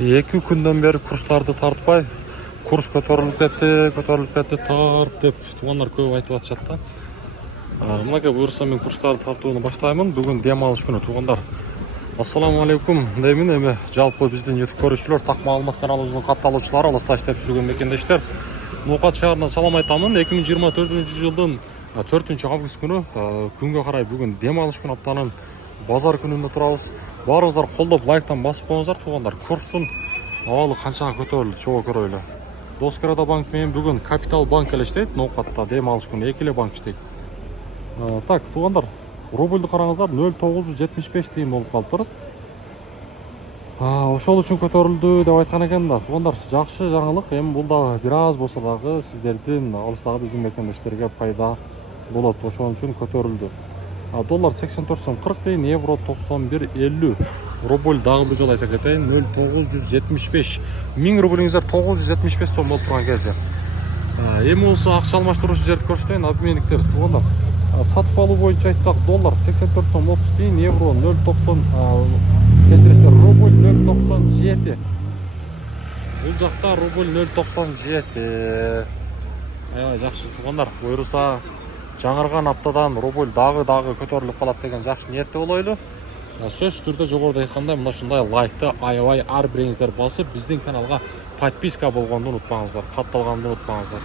2 күндөн бeri курстарды тартпай, курс көтөрүлүп кетти, тарт деп тугандар көп айтып атышат да. Мынакей буюрса мен курстарды тартууну баштаймын. Бүгүн дем алыш күнү тугандар. Ассаламу алейкум деймин. Эми жалпы биздин YouTube көрүүчүлөр, так маалымат каналыбыздын катталуучулары, алыста иштеп жүргөн мекендештер, Ноокат шаарына салам айтамын. 2024-жылдын 4-август күнү күнгө карай бүгүн дем алыш күнү, аптанын базар күнүндө турабыз. Баарыңыздар колдоп лайктан басып коюңуздар тугандар. Курстун абалы канчага көтөрүлдү чогуу көрөлү. Доскрада банк менен бүгүн Капитал банк эле иштейт. Ноокатта дем алыш күнү 2 эле банк иштейт. Так, тугандар, рубльду караңыздар, 0,975 тиын болуп калыптыр. Ошол үчүн көтөрүлдү деп айткан экен да. Тугандар, жакшы жаңылык. Эми бул дагы бир аз болсо дагы сиздердин алыстагы биздин мекендештерге пайда болот. Ошон үчүн көтөрүлдү. Доллар 84 сом 40 тиын, евро 91.50. Рубль дагы бул жолу айта кетейин, 0,975. 1000 рублиңиздер 975 сом болуп турган кезде. Эми болсо акча алмаштыруучу жерди көрсөтөйүн, обменниктер тугандар. Сатып алуу боюнча айтсак, доллар 84 сом 30 тиын, евро 0,90, кечиресиздер, рубль 0,97. Бул жакта рубль 0,97. Аябай жакшы тугандар. Буюрса жаңырган аптадан рубль дагы көтөрүлүп калат деген жакшы ниетте болойлу. Сөзсүз түрдө жогоруда айткандай мына ушундай лайкты аябай ар бириңиздер басып, биздин каналга подписка болгонду унутпаңыздар, катталганды унутпаңыздар.